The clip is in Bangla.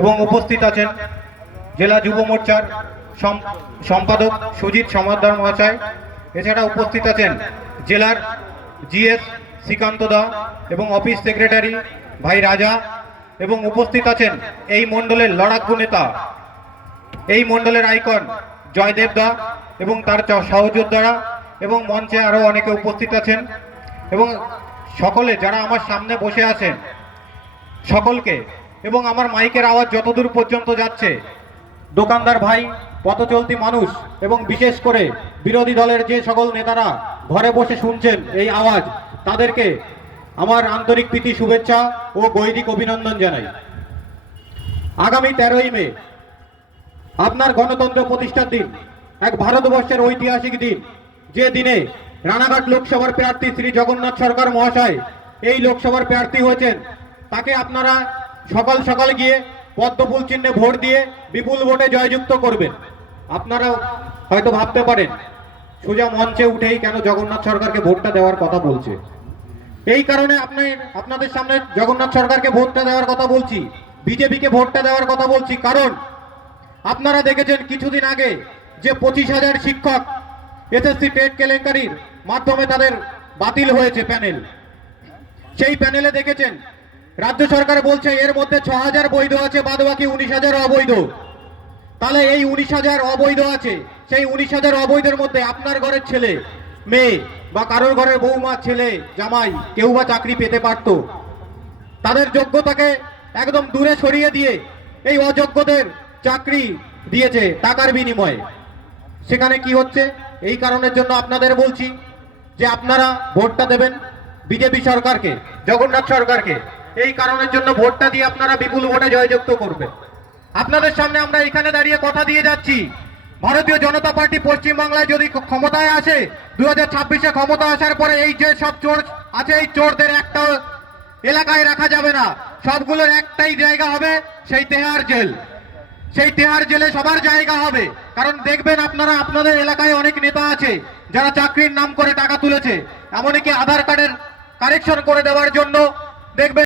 এবং উপস্থিত আছেন জেলা যুব মোর্চার সম্পাদক সুজিত সমাদ্দার মহাশয়। এছাড়া উপস্থিত আছেন জেলার জিএস শ্রীকান্ত দা এবং অফিস সেক্রেটারি ভাই রাজা, এবং উপস্থিত আছেন এই মণ্ডলের লড়াকু নেতা, এই মণ্ডলের আইকন জয়দেব দা এবং তার সহযোদ্ধারা, এবং মঞ্চে আরও অনেকে উপস্থিত আছেন। এবং সকলে যারা আমার সামনে বসে আছেন সকলকে, এবং আমার মাইকের আওয়াজ যতদূর পর্যন্ত যাচ্ছে, দোকানদার ভাই, পথচলতি মানুষ এবং বিশেষ করে বিরোধী দলের যে সকল নেতারা ঘরে বসে শুনছেন এই আওয়াজ, তাদেরকে আমার আন্তরিক প্রীতি শুভেচ্ছা ও গৈরিক অভিনন্দন জানাই। আগামী 13ই মে আপনার গণতন্ত্র প্রতিষ্ঠার দিন, এক ভারতবর্ষের ঐতিহাসিক দিন, যে দিনে রানাঘাট লোকসভার প্রার্থী শ্রী জগন্নাথ সরকার মহাশয় এই লোকসভার প্রার্থী হয়েছেন। তাকে আপনারা সকাল সকাল গিয়ে পদ্মফুল চিহ্নে ভোট দিয়ে বিপুল ভোটে জয়যুক্ত করবেন। আপনারা হয়তো ভাবতে পারেন সোজা মঞ্চে উঠেই কেন জগন্নাথ সরকারকে ভোটটা দেওয়ার কথা বলছে। এই কারণে আপনাদের সামনে জগন্নাথ সরকারকে ভোটটা দেওয়ার কথা বলছি, বিজেপিকে ভোটটা দেওয়ার কথা বলছি। কারণ আপনারা দেখেছেন কিছুদিন আগে যে 25,000 শিক্ষক এসএসসি টেট কেলেঙ্কারির মাধ্যমে তাদের বাতিল হয়েছে প্যানেল, সেই প্যানেলে দেখেছেন রাজ্য সরকার বলছে এর মধ্যে 6,000 বৈধ আছে, বাদবাকি 19,000 অবৈধ। তাহলে এই 19,000 অবৈধ আছে, সেই 19,000 অবৈধের মধ্যে আপনার ঘরের ছেলে মেয়ে বা কারোর ঘরের বৌমা ছেলে জামাই কেউ বা চাকরি পেতে পারত। তাদের যোগ্যতাকে একদম দূরে সরিয়ে দিয়ে এই অযোগ্যদের চাকরি দিয়েছে টাকার বিনিময়ে। সেখানে কি হচ্ছে? এই কারণের জন্য আপনাদের বলছি যে আপনারা ভোটটা দেবেন বিজেপি সরকারকে, জগন্নাথ সরকারকে। এই কারণের জন্য ভোটটা দিয়ে আপনারা বিপুল ভোটে জয়যুক্ত করবেন। আপনাদের সামনে আমরা এখানে দাঁড়িয়ে কথা দিয়ে যাচ্ছি, ভারতীয় জনতা পার্টি পশ্চিমবাংলায় যদি ক্ষমতায় আসে, 2026-এ ক্ষমতা আসার পরে এই যে সব চোর আছে, এই চোরদের একটা এলাকায় রাখা যাবে না, সবগুলোর একটাই জায়গা হবে, সেই তেহার জেল। সেই তেহার জেলে সবার জায়গা হবে। কারণ দেখবেন আপনারা আপনাদের এলাকায় অনেক নেতা আছে যারা চাকরির নাম করে টাকা তুলেছে, এমনকি আধার কার্ডের কারেকশন করে দেওয়ার জন্য দেখবেন